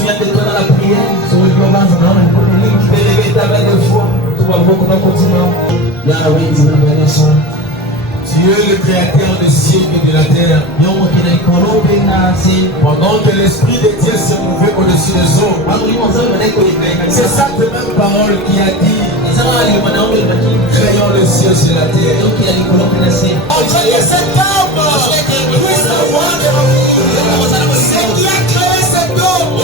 souviens de toi dans la prière. Tu peux lever ta main de foi. Tu vas voir comment continuer. Dieu le créateur des cieux et de la terre. Pendant que l'Esprit de Dieu se mouvait au-dessus des eaux, c'est cette même parole qui a dit créons le ciel sur la terre. Envoyez cet homme puisse savoir c'est qui a créé cet homme.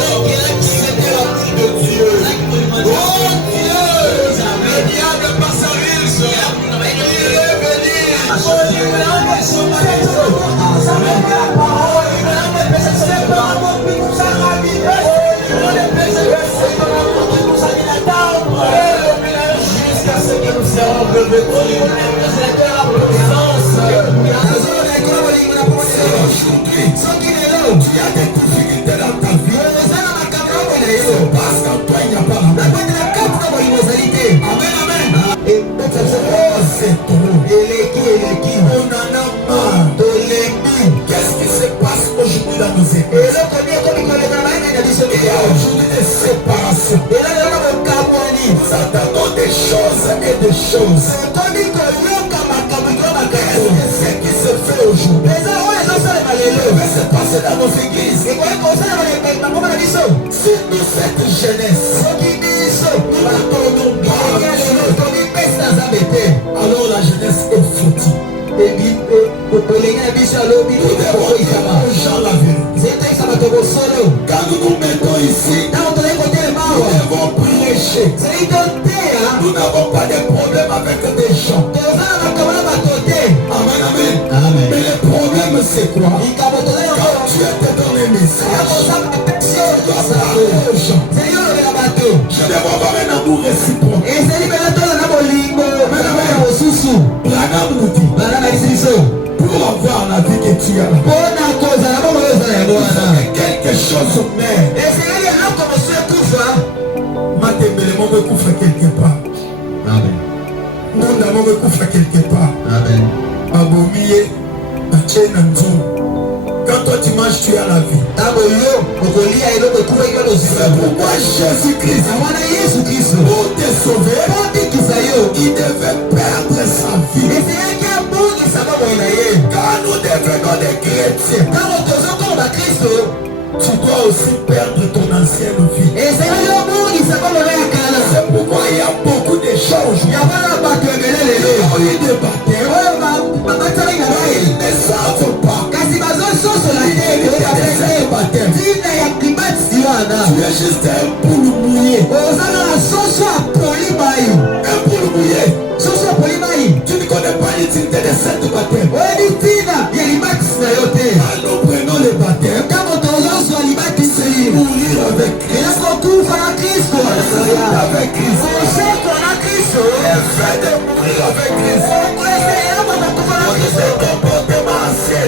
C'était l'amour de Dieu. Oh Dieu, le diable par sa ruse, il est venu. Jusqu'à ce que nous serons revêtus tu as des difficultés dans ta vie. C'est parce qu'en toi il n'y a pas l'amour. Amen, amen. C'est trop. On en a marre. Qu'est-ce qui se passe aujourd'hui dans nos églises? Il y a aujourd'hui des séparations. S'attendons des choses et des choses. Ce qui se fait aujourd'hui se passer dans nos églises. Si nous cette jeunesse alors la jeunesse est foutie. Nous devons la vérité. Quand nous nous mettons ici, nous devons prêcher. Nous n'avons pas de problème avec des gens. Amen, amen, amen. Mais le problème c'est quoi? Quand tu étais dans les messages, tu dois parler aux gens. Je devrais avoir un amour réciproque. Branham nous dit, pour avoir la vie que tu as, quelque chose mais Matembele me couvre quelque part. Amen. Mon amour me couvre quelque part. Amen. Abomiye, quand toi tu manges, tu as la vie. C'est pourquoi Jésus-Christ, pour te sauver, il devait perdre sa vie. Quand nous devenons des chrétiens, tu dois aussi perdre ton ancienne vie. C'est pourquoi il y a beaucoup de choses. Il y a eu des baptêmes. Ils ne savent pas. Tu es juste un boule mouillé. Un boule mouillé. Tu ne connais pas l'utilité de cette baptême. Alors prenons le baptême. C'est mourir avec Christ. Avec Christ. Le fait de mourir avec Christ. Ce comportement ancien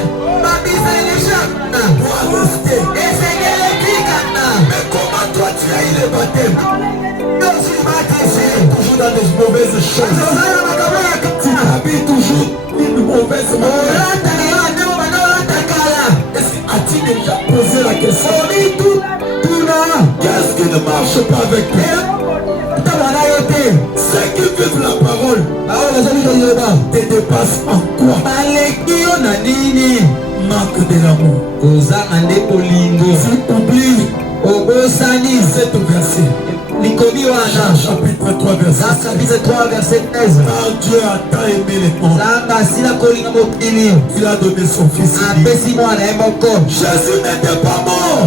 doit rester. Mais comment toi tu as eu le baptême? Toujours dans des mauvaises choses. Tu habites toujours une mauvaise manière. As-tu déjà posé la question? Qu'est-ce qui ne marche pas avec toi? Ceux qui vivent la parole te dépassent en quoi? Manque de l'amour. Tu oublies cet verset. Chapitre 3 verset 13. Car Dieu a tant aimé les monde, il a donné son fils. Jésus n'était pas mort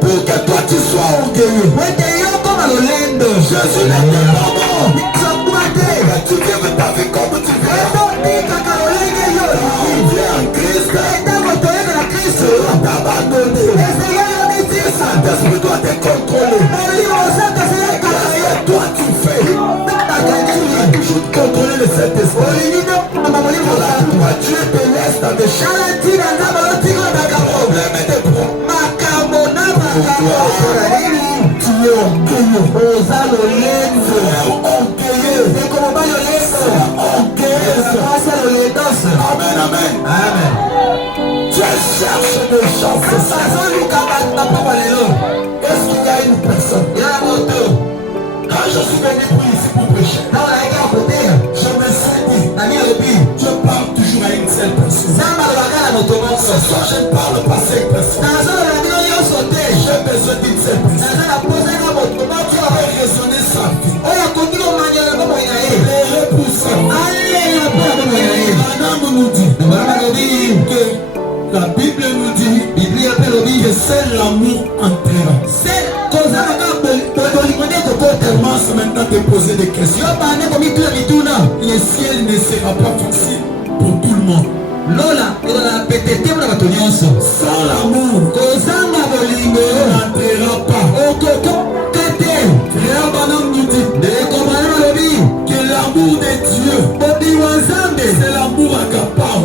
pour que toi tu sois orgueilleux. Jésus n'était pas mort que tu vives ta vie comme tu veux. Viens en Christ, t'abandonner. Le Saint-Esprit doit te contrôler. Toi tu fais. Tu as toujours contrôlé le Saint-Esprit. Dieu te laisse dans des choses. Problème et des problèmes. Tu es orgueilleux. Amen, amen. Amen. Tu cherches des choses. Ce soir, je ne parle pas à cette personne. J'ai besoin d'une seule personne. Qui a raisonné sa vie. Les repoussants. Madame nous dit que la Bible nous dit que c'est l'amour enterrant. Commence maintenant de poser des questions. Le ciel ne sera pas facile pour tout le monde. Sans l'amour, on n'entrera pas. Frère Branham nous dit que l'amour de Dieu, c'est l'amour agapao.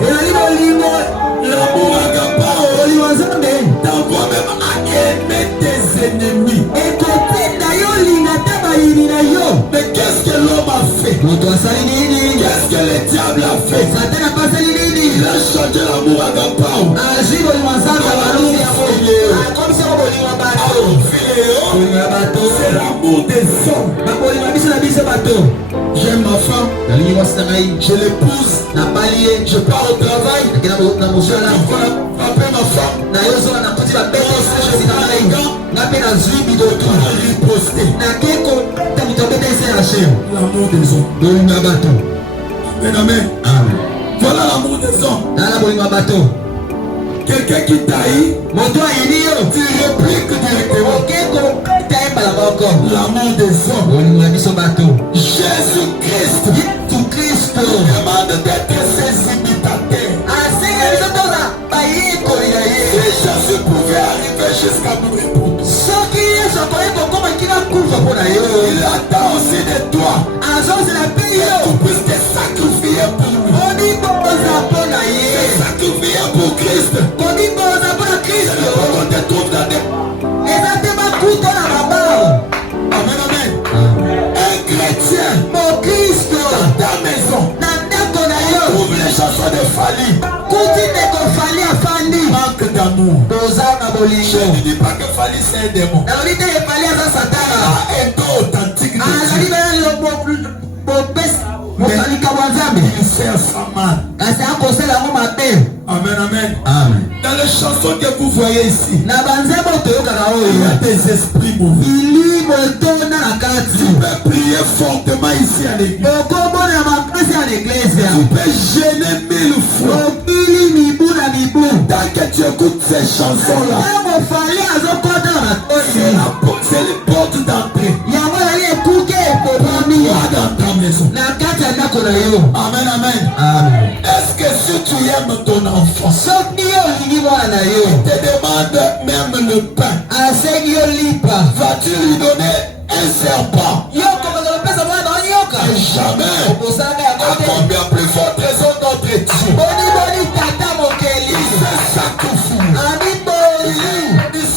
L'amour agapao t'envoie même à aimer tes ennemis. Mais qu'est-ce que l'homme a fait? Qu'est-ce que le diable a fait? Il a changé l'amour agapao. C'est l'amour des hommes. J'aime ma femme, je l'épouse, je pars au travail, je frappe ma femme, l'amour des hommes. Amen. Voilà l'amour des hommes. Quelqu'un qui taille, tu répliques directement. L'amour des hommes. Jésus-Christ demande d'être ses imitateurs. Si Jésus pouvait arriver jusqu'à nous répondre, il attend aussi de toi que tu puisses te sacrifier pour lui. Te sacrifier pour Christ. C'est le moment qu'on te trouve dans des... Amen, amen. Un chrétien dans ta maison trouve les chansons de Fali. Manque d'amour. Je ne dis pas que Fali c'est un démon. Un don authentique de Dieu. Il sert sa main. Amen, amen. Dans les chansons que vous voyez ici, il y a des esprits mauvais. Tu peux prier fortement ici à l'église. Tu peux gêner 1000 fois. Tant que tu écoutes ces chansons-là, c'est les portes d'entrée. Dans ta maison. Amen, amen. Est-ce que si tu aimes ton enfant, il te demande même le pain, vas-tu lui donner un serpent? Jamais. À combien plus forte raison notre Dieu? Il se sacrifie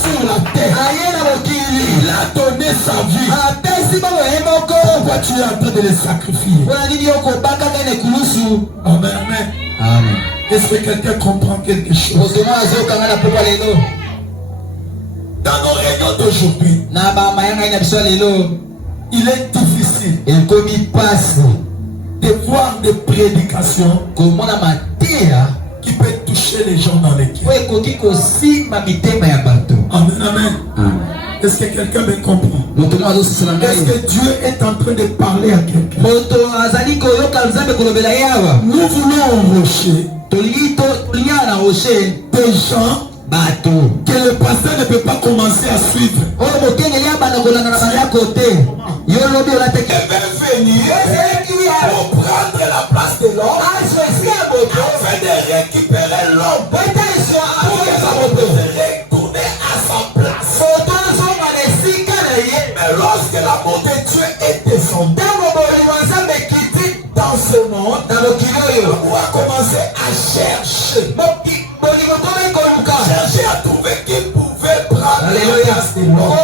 sur la terre. Il a donné sa vie. Pourquoi tu es en train de le sacrifier? Amen, amen. Est-ce que quelqu'un comprend quelque chose? Dans nos réunions d'aujourd'hui, il est difficile de voir des prédications qui peuvent toucher les gens dans les cœurs. Amen, amen. Est-ce que quelqu'un me comprend? Est-ce que Dieu est en train de parler à quelqu'un? Nous voulons enrocher des gens que le pasteur ne peut pas commencer à suivre. Il veut venir pour prendre la place de l'homme afin de récupérer l'homme pour retourner à sa place. Mais lorsque l'amour de Dieu est descendu dans ce monde, on a commencé à chercher. Chercher à trouver qui pouvait prendre la place de l'homme.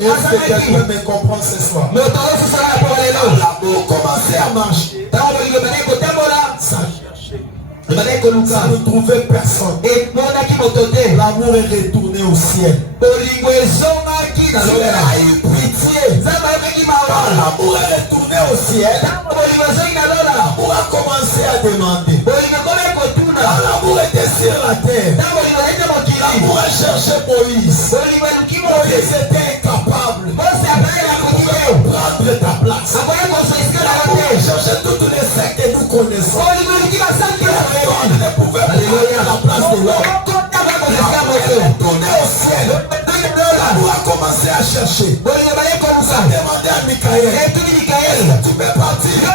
Est-ce que quelqu'un me comprend ce soir? L'amour commençait à marcher. Ça cherchait. Ça ne trouvait personne. L'amour est retourné au ciel. Dieu a eu pitié. Quand l'amour est retourné au ciel, l'amour a commencé à demander. Quand l'amour était sur la terre, l'amour a cherché Moïse. Moïse était incapable de prendre ta place. L'amour a cherché toutes les sectes que nous connaissons. Personne ne pouvait prendre la place de l'homme. L'amour est tourné au ciel. L'amour a commencé à chercher. A demandé à Michael, est-ce que tu peux partir? Il a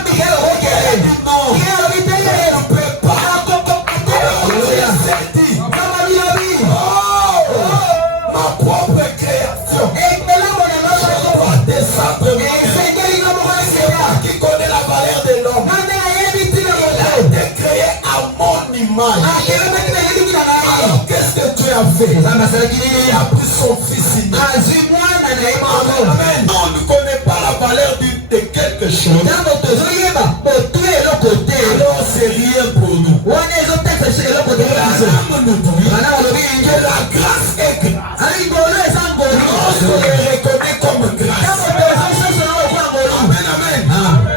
dit non. Je ne peux pas. Ma propre création. Je dois descendre. Qui connaît la valeur de l'homme? Il a été créé à mon image. Alors qu'est-ce que tu as fait? Il a pris son fils unique. Amen. On ne connaît pas la valeur de quelque chose. Alors c'est rien pour nous. Que la grâce est grâce. Lorsqu'on est reconnu comme grâce. Amen, amen.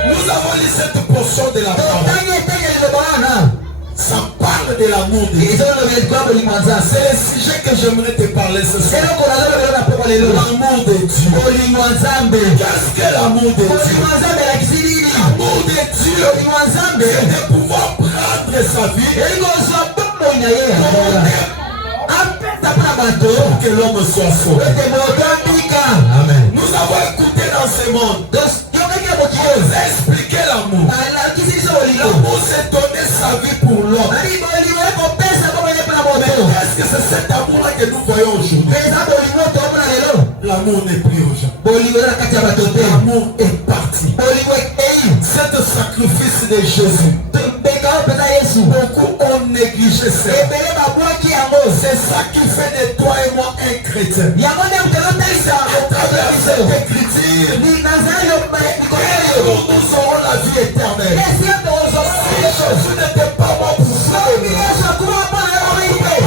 Nous avons lu cette portion de la parole. Ça parle de l'amour de Dieu. C'est le sujet que j'aimerais te parler ce soir. L'amour de Dieu. Qu'est-ce que l'amour de Dieu? L'amour de Dieu, c'est de pouvoir prendre sa vie pour que l'homme soit sauvé. Amen. Nous avons écouté dans ce monde. On nous a expliqué l'amour. L'amour c'est donner sa vie pour l'homme. Est-ce que c'est cet amour-là que nous voyons aujourd'hui? L'amour n'est plus aujourd'hui. L'amour est parti. C'est le sacrifice de Jésus. Beaucoup ont négligé ça. C'est ça qui fait de toi et moi un chrétien. À travers cette écriture, nous aurons la vie éternelle. Si Jésus n'était pas mort pour ça,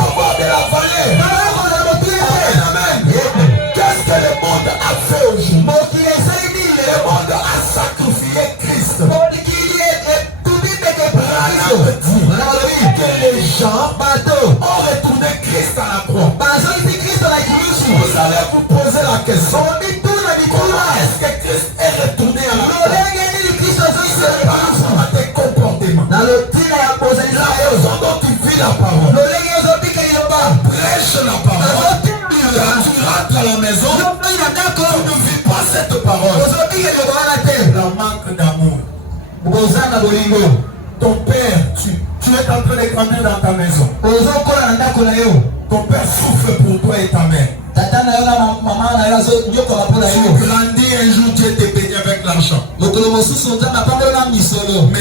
avoir de la valeur. Amen. Qu'est-ce que le monde a fait aujourd'hui? Le monde a sacrifié Christ. Que les gens ont retourné Christ à la croix. Vous allez vous poser la question, comment est-ce que Christ est retourné à la croix? C'est par rapport à tes comportements, la façon dont tu vis la parole, prêche la parole. Quand tu rentres à la maison, tu ne vis pas cette parole. La manque d'amour. Ton père, tu es en train de grandir dans ta maison. Ton père souffre pour toi et ta mère. Tu grandis un jour, Dieu te bénit avec l'argent. Mais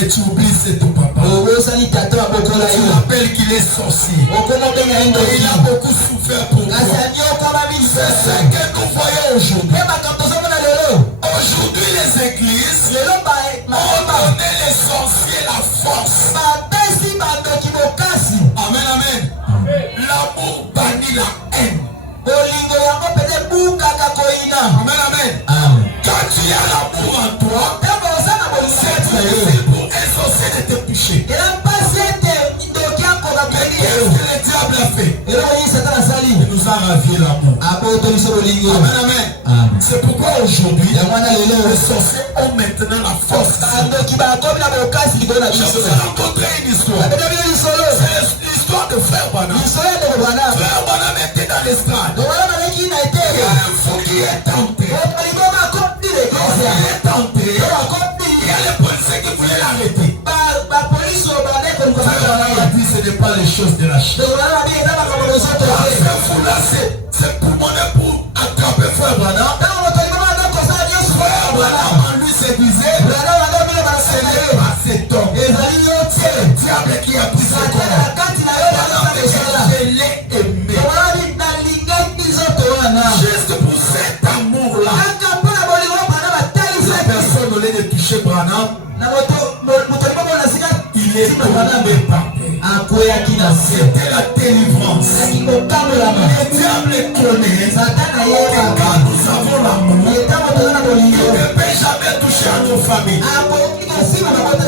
tu oublies c'est ton papa. Tu rappelles qu'il est sorcier. Il a beaucoup souffert pour toi. C'est ce que nous voyons aujourd'hui. Aujourd'hui, les églises ont donné les sorciers la force. Amen, amen. L'amour bannit la haine. Amen, amen. Quand tu as l'amour en toi, c'est difficile pour un sorcier de te toucher. Qu'est-ce que le diable a fait? Il nous a ravié l'amour. Amen, amen. C'est pourquoi aujourd'hui, les sorciers ont maintenant la force. Je vous ai rencontré une histoire. C'est l'histoire de Frère Branham. Frère Branham était dans l'estrade. Il y a un fou qui est tenté. Il y a les policiers qui voulaient l'arrêter. Frère Branham a dit ce n'est pas les choses de la chair. Ce fou-là, c'est pour attraper Frère Branham. Frère Branham en lui se disait, ce n'est pas cet homme. C'est le diable qui a pris ce corps. Je l'ai aimé. Juste pour cet amour-là. La personne au lieu de toucher Branham, il est tombé par terre. C'était la délivrance. Le diable connaît que quand nous avons l'amour, il ne peut jamais toucher à nos familles.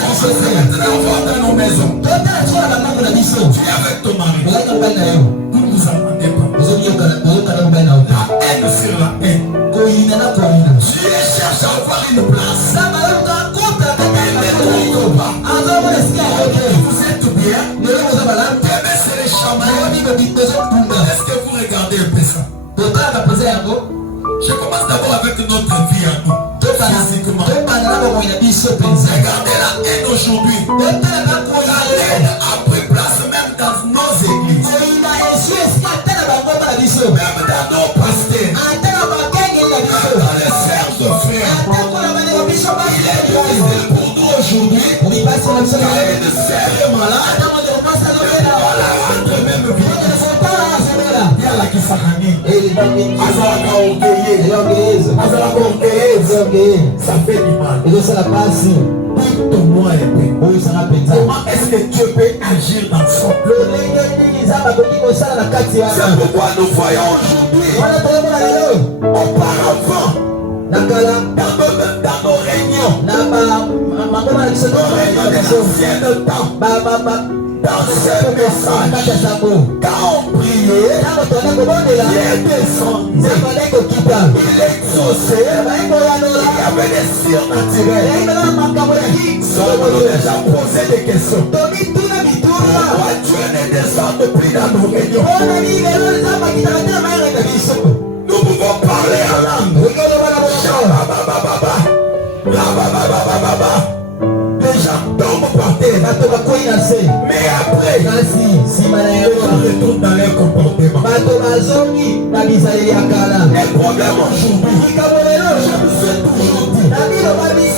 Nous Maintenant, on va dans nos maisons. Tu es avec ton mari. Vous ne vous entendez pas. La haine sur la haine. Tu cherches à avoir une place. Il ne trouve pas. Vous êtes bien. C'est les chamans. Est-ce que vous regardez un peu ça? Je commence d'abord avec notre vie à nous. Physiquement. Regardez la haine aujourd'hui. La haine a pris place même dans nos églises. Même dans nos pasteurs. Dans les serres de frères. Il est difficile pour nous aujourd'hui. Car une sœur est malade. On la rendre même vite. Il y a la qui s'arrange. Ça fait du mal. Moi comment est-ce que Dieu peut agir dans son plan? C'est pourquoi nous voyons aujourd'hui auparavant dans nos réunions des anciens de temps, dans ces messages, quand on priait, il est descendu, il exauçait, il y avait des surnaturels. Sommes-nous déjà posé des questions? Pourquoi Dieu ne descend plus dans nos réunions? Nous pouvons parler en langue. Les gens tombent par terre. Mais après, on retourne dans leur comportement. Les problèmes aujourd'hui, je me suis toujours dit,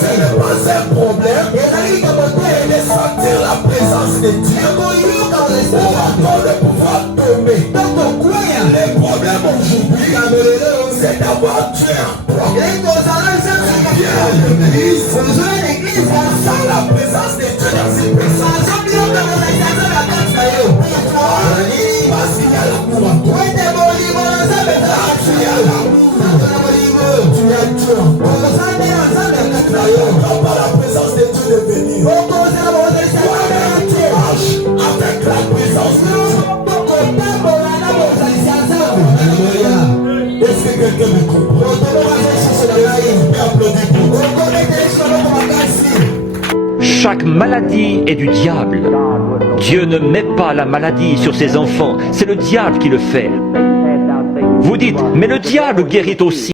ce n'est pas un problème de sentir la présence de Dieu pour encore le pouvoir tomber. Les problèmes aujourd'hui, c'est d'avoir Dieu en toi. Viens à l'église, sans la présence de Dieu dans ces personnes. Parce qu'il y a l'amour en toi. Tu as l'amour. Tu as Dieu en toi. N'attends pas la présence de Dieu de venir. Toi-même tu marches avec la présence de Dieu. Est-ce que quelqu'un me comprend? Chaque maladie est du diable. Dieu ne met pas la maladie sur ses enfants, c'est le diable qui le fait. Vous dites, mais le diable guérit aussi.